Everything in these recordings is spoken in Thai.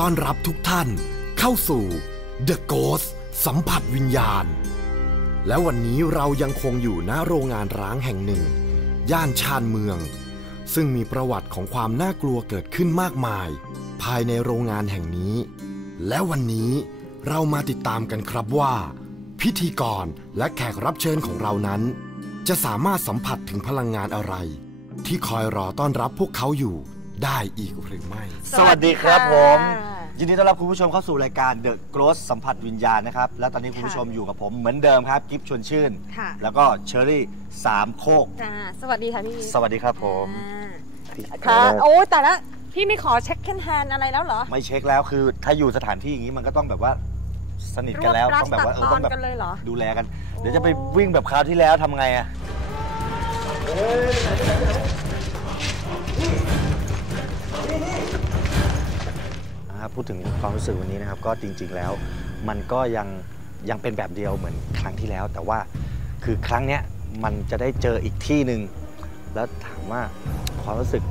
ต้อนรับทุกท่านเข้าสู่ The Ghost สัมผัสวิญญาณ และวันนี้เรายังคงอยู่ณโรงงานร้างแห่งหนึ่ง ย่านชานเมือง ซึ่งมีประวัติของความน่ากลัวเกิดขึ้นมากมาย ภายในโรงงานแห่งนี้ และวันนี้เรามาติดตามกันครับว่า พิธีกรและแขกรับเชิญของเรานั้น จะสามารถสัมผัสถึงพลังงานอะไร ที่คอยรอต้อนรับพวกเขาอยู่ ได้อีกหรือไม่ สวัสดีครับผมค่ะยินดีต้อนรับคุณผู้ชมเข้าสู่รายการ The Ghost สัมผัสวิญญาณนะครับ และตอนนี้คุณผู้ชมอยู่กับผมเหมือนเดิมครับ กิฟชวนชื่น ค่ะ แล้วก็เชอรี่สามโคกจ้าสวัสดีค่ะพี่สวัสดีครับผม อ่าค่ะโอ้ยแต่ละพี่ไม่ขอเช็คแคนแฮนอะไรแล้วเหรอไม่เช็คแล้วคือถ้าอยู่สถานที่อย่างนี้มันก็ต้องแบบว่าสนิทกันแล้วรวบรัดต้องแบบว่าเออตัดตอนต้องแบบกันเลยเหรอ ดูแลกัน เดี๋ยวจะไปวิ่งแบบคราวที่แล้วทำไงอะ นะครับพูดถึงความรู้สึกวันนี้นะครับ ก็จริง ๆแล้ว มันก็ยังยังเป็นแบบเดียวเหมือนครั้งที่แล้ว แต่ว่าคือครั้งเนี้ยมันจะได้เจออีกที่หนึ่งแล้วถามว่าความรู้สึก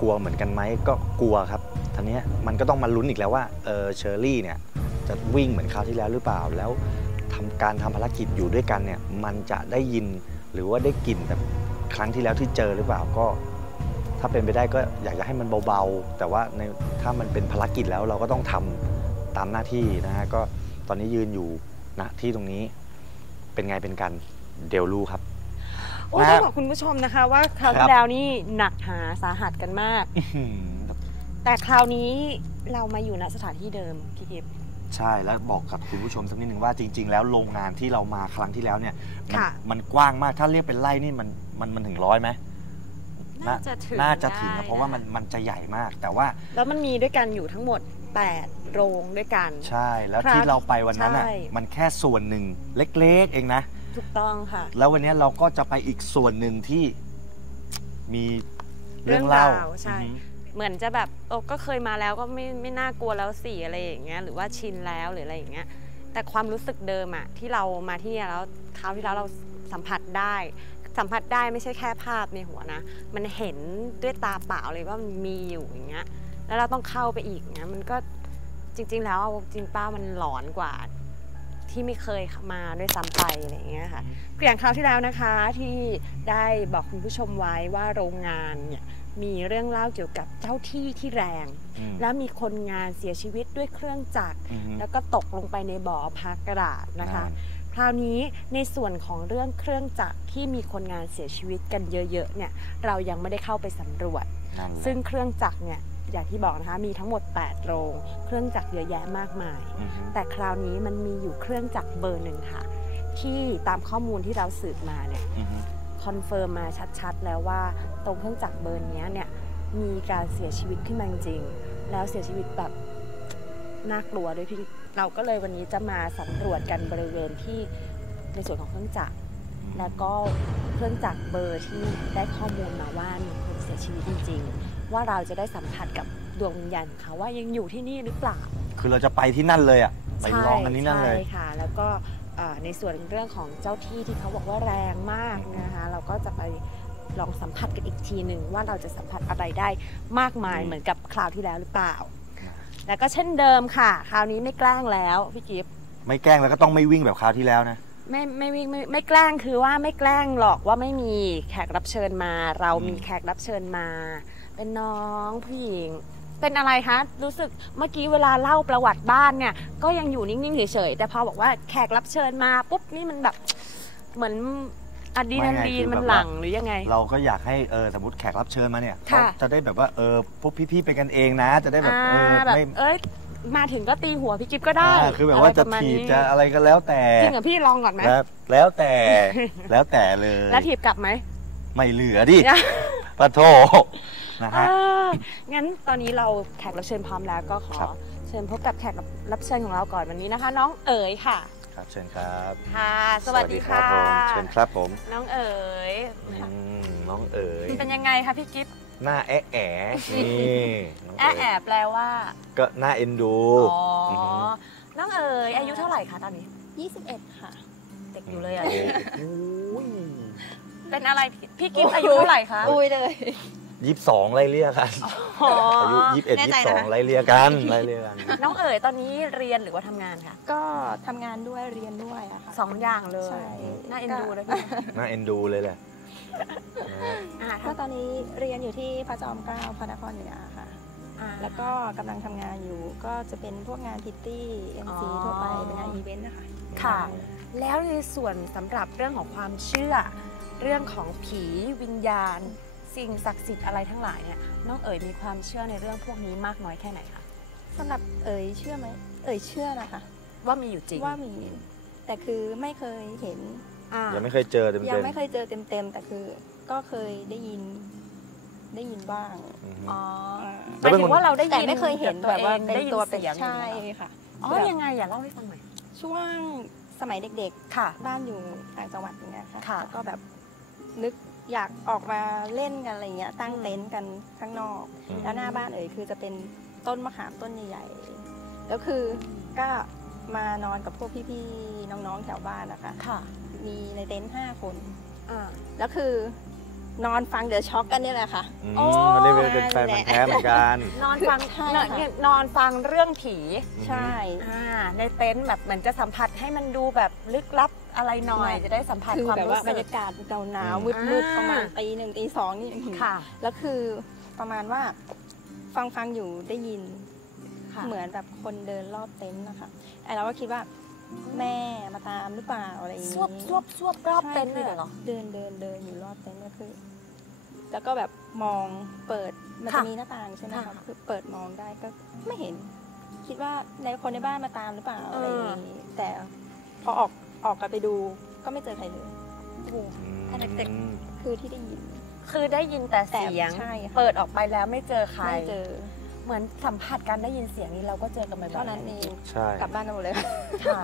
กลัวเหมือนกันไหมก็กลัวครับทีนี้มันก็ต้องมาลุ้นอีกแล้วว่าเออเชอรี่เนี่ยจะวิ่งเหมือนคราวที่แล้วหรือเปล่าแล้วทำการทำภารกิจอยู่ด้วยกันเนี่ยมันจะได้ยินหรือว่าได้กลิ่นแบบครั้งที่แล้วที่เจอหรือเปล่าก็ ถ้าเป็นไปได้ก็อยากจะให้มันเบาๆ แต่ว่าในถ้ามันเป็นภารกิจแล้วเราก็ต้องทำตามหน้าที่นะฮะก็ตอนนี้ยืนอยู่ณที่ตรงนี้เป็นไงเป็นกันเดี๋ยวรู้ครับโอ้ยนะต้องบอกคุณผู้ชมนะคะว่าคราวครัที่บแล้วนี่หนักหาสาหัสกันมากอื้อหือแต่คราวนี้เรามาอยู่ณสถานที่เดิมพี่กิฟต์ใช่แล้วบอกกับคุณผู้ชมสักนิดหนึ่งว่าจริง ๆ แล้วโรงงานที่เรามาครั้งที่แล้วเนี่ยมันค่ะมันกว้างมากถ้าเรียกเป็นไร่นี่มันมันมันถึงร้อยไหม น่าจะถึงน่าจะถึงได้นะเพราะว่ามันมันจะใหญ่มาก แต่ว่า แล้วมันมีด้วยกันอยู่ทั้งหมด 8 โรงด้วยกัน ใช่แล้วครับที่เราไปวันนั้นอะใช่มันแค่ส่วนหนึ่งเล็กๆ เองนะ ถูกต้องค่ะ แล้ววันนี้เราก็จะไปอีกส่วนหนึ่งที่มีเรื่องเล่าเรื่องราวใช่อือฮึเหมือนจะแบบโอ้ก็เคยมาแล้วก็ไม่ไม่น่ากลัวแล้วสิอะไรอย่างเงี้ยหรือว่าชินแล้วหรืออะไรอย่างเงี้ยแต่ความรู้สึกเดิมอะที่เรามาที่เนี่ยแล้วคราวที่แล้วเราสัมผัสได้ สัมผัสได้ไม่ใช่แค่ภาพในหัวนะ มันเห็นด้วยตาเปล่าเลยว่ามันมีอยู่อย่างเงี้ย แล้วเราต้องเข้าไปอีกเงี้ยมันก็จริง ๆ แล้วเอาจริงป้ามันหลอนกว่าที่ไม่เคยมาด้วยซ้ำไปอะไรอย่างเงี้ยค่ะอย่างคราวที่แล้วนะคะที่ได้บอกคุณผู้ชมไว้ว่าโรงงานเนี่ยมีเรื่องเล่าเกี่ยวกับเจ้าที่ที่แรงอืมแล้วมีคนงานเสียชีวิตด้วยเครื่องจักรอือฮึแล้วก็ตกลงไปในบ่อพักกระดาษนะคะนั่น คราวนี้ในส่วนของเรื่องเครื่องจักรที่มีคนงานเสียชีวิตกันเยอะๆเนี่ยเรายังไม่ได้เข้าไปสำรวจนั่นแหละซึ่งเครื่องจักรเนี่ยอย่างที่บอกนะคะมีทั้งหมด 8 โรง เครื่องจักรเยอะแยะมากมายอือฮึแต่คราวนี้มันมีอยู่เครื่องจักรเบอร์หนึ่งค่ะ ที่ตามข้อมูลที่เราสืบมาเนี่ยอือฮึคอนเฟิร์มมาชัดๆ แล้วว่าตรงเครื่องจักรเบอร์เนี้ยเนี่ยมีการเสียชีวิตขึ้นมาจริงๆแล้วเสียชีวิตแบบน่ากลัวด้วยพี่ เราก็เลยวันนี้จะมาสำรวจกันบริเวณที่ในส่วนของเครื่องจักร แล้วก็เครื่องจักรเบอร์ที่ได้ข้อมูลมาว่ามีคนเสียชีวิตจริง ๆ ว่าเราจะได้สัมผัสกับดวงวิญญาณของเขาว่ายังอยู่ที่นี่หรือเปล่า คือเราจะไปที่นั่นเลยอะไปลองกันที่นั่นเลยใช่ค่ะ แล้วก็เอ่อในส่วนเรื่องของเจ้าที่ที่เขาบอกว่าแรงมากนะคะ เราก็จะไปลองสัมผัสกันอีกทีหนึ่งว่าเราจะสัมผัสอะไรได้มากมายอืมเหมือนกับคราวที่แล้วหรือเปล่านะ แล้วก็เช่นเดิมค่ะ คราวนี้ไม่แกล้งแล้วพี่กิฟต์ไม่แกล้งแล้วก็ต้องไม่วิ่งแบบคราวที่แล้วนะ ไม่ไม่วิ่งไม่ไม่แกล้งคือว่าไม่แกล้งหรอกว่าไม่มีแขกรับเชิญมา เราอืมมีแขกรับเชิญมา เป็นน้องผู้หญิง เป็นอะไรคะ รู้สึกเมื่อกี้เวลาเล่าประวัติบ้านเนี่ย ก็ยังอยู่นิ่งๆเฉยๆแต่พอบอกว่าแขกรับเชิญมาปุ๊บนี่มันแบบเหมือน อะดรีนาลีนมันหลั่งหรือยังไง เราก็อยากให้เออสมมติแขกรับเชิญมาเนี่ยค่ะเขาจะได้แบบว่าเออพวกพี่ๆเป็นกันเองนะ จะได้แบบเอออ่าแบบไม่เอ้ยมาถึงก็ตีหัวพี่กิฟก็ได้อ่าคือแบบว่าจะไรปรมณถีบนี้จะอะไรก็แล้วแต่จริงเหรอพี่ลองก่อนไหมแล้วแล้วแต่แล้วแต่เลยแล้วถีบกลับไหมไม่เหลือดิปะโทนะฮะ อ่างั้นตอนนี้เราแขกรับเชิญพร้อมแล้วก็ขอ ครับ เชิญพบกับแขกรับเชิญของเราก่อนวันนี้นะคะ น้องเอ๋ยค่ะ ครับเชิญครับค่ะสวัสดีค่ะรับผมเชิญครับผม น้องเอ๋ยอืมน้องเอ๋ยเป็นยังไงคะพี่กิฟต์หน้าแอะแอะนี่น้งแอะเยแอบแปลว่า ก็หน้าเอ็นดูอ๋ออฮึน้องเอ๋ยอายุเท่าไหร่คะตอนนี้ 21 ค่ะ เด็กอยู่เลยอะโอ้ยเป็นอะไรพี่กิฟต์อายุเท่าไหร่คะอุ้ยเลย ยี่สิบสองไล่เลี่ยกันอายุยี่สิบเอ็ดแน่ยี่ใจสิบสอนะงคะไล่เลี่ยกันไล่เลี่ยกัน น้องเอ๋ยตอนนี้เรียนหรือว่าทำงานคะก็ทำงานด้วยเรียนด้วยอะค่ะสองอย่างเลยใช่น่าเอ็นดูเลยพี่น่าเอ็นดูเลยแหละนะฮะอ่าก็ตอนนี้เรียนอยู่ที่พระจอมเกล้าพระนครเหนือค่ะอ่าแล้วก็กำลังทำงานอยู่ก็จะเป็นพวกงานพิตตี้เอ็มซีอ๋อทั่วไปเป็นงานอีเวนต์นะคะค่ะ แล้วในส่วนสำหรับเรื่องของความเชื่อ เรื่องของผีวิญญาณ สิ่งศักดิ์สิทธิ์อะไรทั้งหลายเนี่ยน้องเอ๋ยมีความเชื่อในเรื่องพวกนี้มากน้อยแค่ไหนคะสำหรับเอ๋ยเชื่อไหมเอ๋ยเชื่อนะคะ ว่ามีอยู่จริงว่ามี แต่คือไม่เคยเห็นอ่ายังไม่เคยเจอเต็มยังเต็มไม่เคยเจอเต็มๆแต่คือ ก็เคยได้ยินได้ยินบ้างอ๋อหแล้มาวยเป็นถึคงนว่าเราได้ยินแต่ไม่เคยเห็นแบบว่าเป็นได้ยิตัวเสียงใช่อย่างนี้เหรอค่ะอ๋อยังไงอย่าเล่าให้ฟังหน่อยช่วงสมัยเด็กค่ะๆบ้านอยู่ต่างจังหวัดอย่างเงี้ยค่ะค่ะแล้วก็แบบนึก อยากออกมาเล่นกันอะไรเงี้ยตั้งอืมเต็นท์กันข้างนอก อืม แล้วหน้าบ้านเอ๋ยคือจะเป็นต้นมะขามต้นใหญ่ๆแล้วคือก็มานอนกับพวกพี่ๆน้องๆแถวบ้านนะคะ ค่ะมีในเต็นท์ห้าคน อ่าแล้วคือ นอนฟังเดอะช็อคกันเนี่ยแหละค่ะ อืมโอ้ วันนี้เป็นแฟนพันธุ์แท้เหมือนกัน นอนฟังใช่นอนค่ะนอนฟังเรื่องผีใช่ อ่าในเต็นท์แบบเหมือนจะสัมผัสให้มันดูแบบลึกลับอะไรหน่อยจะได้สัมผัสคือความแบบรู้ว่าบรสึรกยากาศหนาวๆอืมมืดๆอ่าประมาณตีหนึ่งตีสองนี่ค่ะ แล้วคือประมาณว่าฟังฟังๆอยู่ได้ยิน ค่ะ เหมือนแบบคนเดินรอบเต็นท์นะคะไอเราก็คิดว่า แม่มาตามหรือเปล่าอะไรอย่างสนี้วบสวบสวบรอบใช่เต็นท์เลยเหรอ เดินเดินเดินอยู่รอบเต็นท์ก็คือ แล้วก็แบบมองเปิดมันค่ะจะมีหน้าต่างใช่ไหมค่ะคะคือเปิดมองได้ก็ไม่เห็น คิดว่าในคนในบ้านมาตามหรือเปล่าอะไรอย่างนี้แต่พอออกออกกันไปดูก็ไม่เจอใครเลยอืมเด็กคือที่ได้ยินคือได้ยินแต่แต่เสียง ใช่ค่ะเปิดออกไปแล้วไม่เจอใคร ไม่เจอ เหมือนสัมผัสการได้ยินเสียงนี้เราก็เจอกันบ่อยๆเท่านั้นเองใช่กลับบ้านกันหมดเลยค่ะ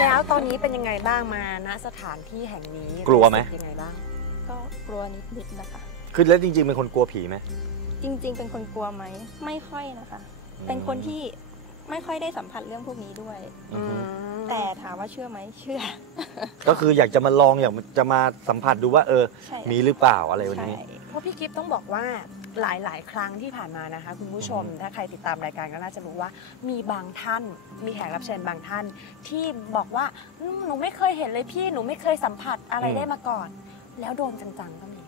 แล้วตอนนี้เป็นยังไงบ้างมาณสถานที่แห่งนี้กลัวไหมรู้สึยังไงบ้างก็กลัวนิดๆนะคะ คือแล้วจริงๆเป็นคนกลัวผีไหมจริง ๆ เป็นคนกลัวไหมไม่ค่อยนะคะ เป็นคนที่ไม่ค่อยได้สัมผัสเรื่องพวกนี้ด้วยอืมแต่ถามว่าเชื่อไหมเชื่อ ก็คืออยากจะมาลองอยากจะมาสัมผัสดูว่า เออใช่มีหรือเปล่าอะไรวันนี้ใช่เพราะพี่กิฟต้องบอกว่า หลายหลาย ๆ ครั้งที่ผ่านมานะคะ คุณผู้ชมอืมถ้าใครติดตามรายการก็น่าจะรู้ว่า มีบางท่าน มีแขกรับเชิญบางท่าน ที่บอกว่าอืมหนูไม่เคยเห็นเลยพี่หนูไม่เคยสัมผัสอะไรได้มาก่อน แล้วโดนจังๆก็มี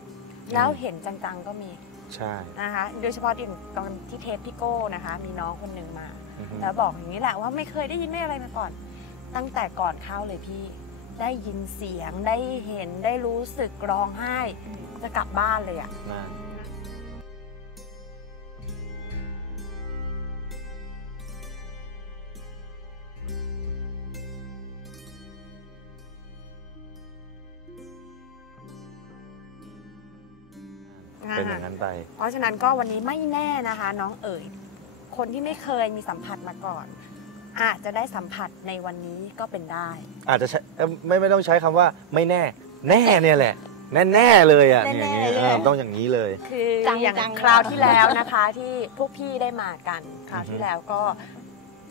แล้วเห็นจังๆก็มีใช่นะคะ โดยเฉพาะอย่างตอนที่เทปพี่โก้นะคะ มีน้องคนหนึ่งมา อือฮึแล้วบอกอย่างนี้แหละว่าไม่เคยได้ยินไม่อะไรมาก่อน ตั้งแต่ก่อนเข้าเลยพี่ ได้ยินเสียงได้เห็นได้รู้สึกร้องไห้ จะกลับบ้านเลยอะ นะ ไป เพราะฉะนั้นก็วันนี้ไม่แน่นะคะ น้องเอ๋ยคนที่ไม่เคยมีสัมผัสมาก่อน อาจจะได้สัมผัสในวันนี้ก็เป็นได้ อาจจะใช้เอ้ยไม่ไม่ต้องใช้คำว่าไม่แน่ แน่เนี่ยแหละ แน่แน่ๆเลยอะเนี่ยอย่างนี้แน่ๆเลย เออต้องอย่างนี้เลย คือจังอย่างจัง คราวที่แล้วนะคะ ที่พวกพี่ได้มากัน คราวอือฮึที่แล้วก็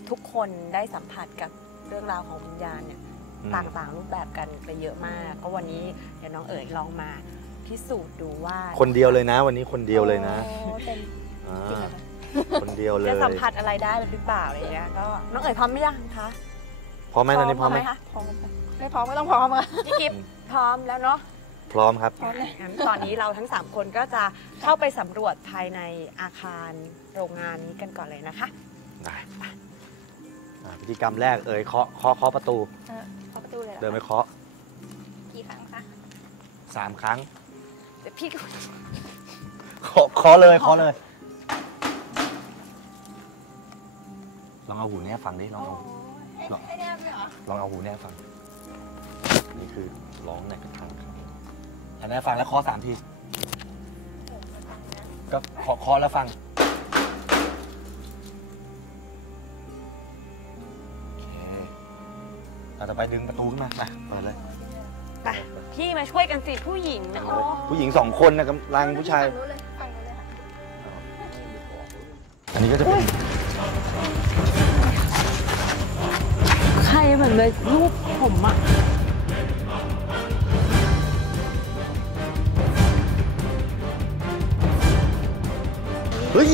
ทุกคนได้สัมผัสกับเรื่องราวของวิญญาณเนี่ยอืมต่างๆรูปแบบกันไปเยอะมาก ก็วันนี้เดี๋ยวน้องเอ๋ยลองมา พิสูจน์ดูว่าคนเดียวเลยนะ วันนี้คนเดียวเลยนะโอ้เป็นอ่าจริงเหรอคะคนเดียวเลยจะสัมผัสอะไรได้หรือเปล่าอะไรอย่างเงี้ยก็น้องเอ๋ยพร้อมหรือยังคะพร้อมไหมตอนนี้พร้อมไหมคะพร้อมค่ะไม่พร้อมก็ต้องพร้อมอะพี่กิฟพร้อมแล้วเนาะพร้อมครับพร้อมเลยงั้นตอนนี้เราทั้ง 3 คนก็จะเข้าไปสำรวจภายในอาคารโรงงานนี้กันก่อนเลยนะคะได้อ่าพิธีกรรมแรกเอ่ยเคาะเคาะเคาะประตูเออเข้าประตูเลยหรอเดินไปเคาะกี่ครั้งคะสามครั้งเดี๋ยวพี่ก็เคาะเคาะเลยเคาะเลย ลองเอาหูแนบฟังดิลองเอาหรอไอ้เนี่ยไม่เหรอลองเอาหูแนบฟัง นี่คือร้องในกระถางครับอันนี้ฟังแล้วเคาะสามที ก็เคาะเคาะแล้วฟังโอเคเอาต่อไปดึงประตูขึ้นมาไปเปิดเลย ไปพี่มาช่วยกันสิผู้หญิงนะโอ้ผู้หญิงสองคนนะกำลังผู้ชายฝั่งนู้นเลยฝั่งนู้นเลยค่ะอันนี้ก็จะเป็นใครเหมือนเลยรูปผมอะฮ้ย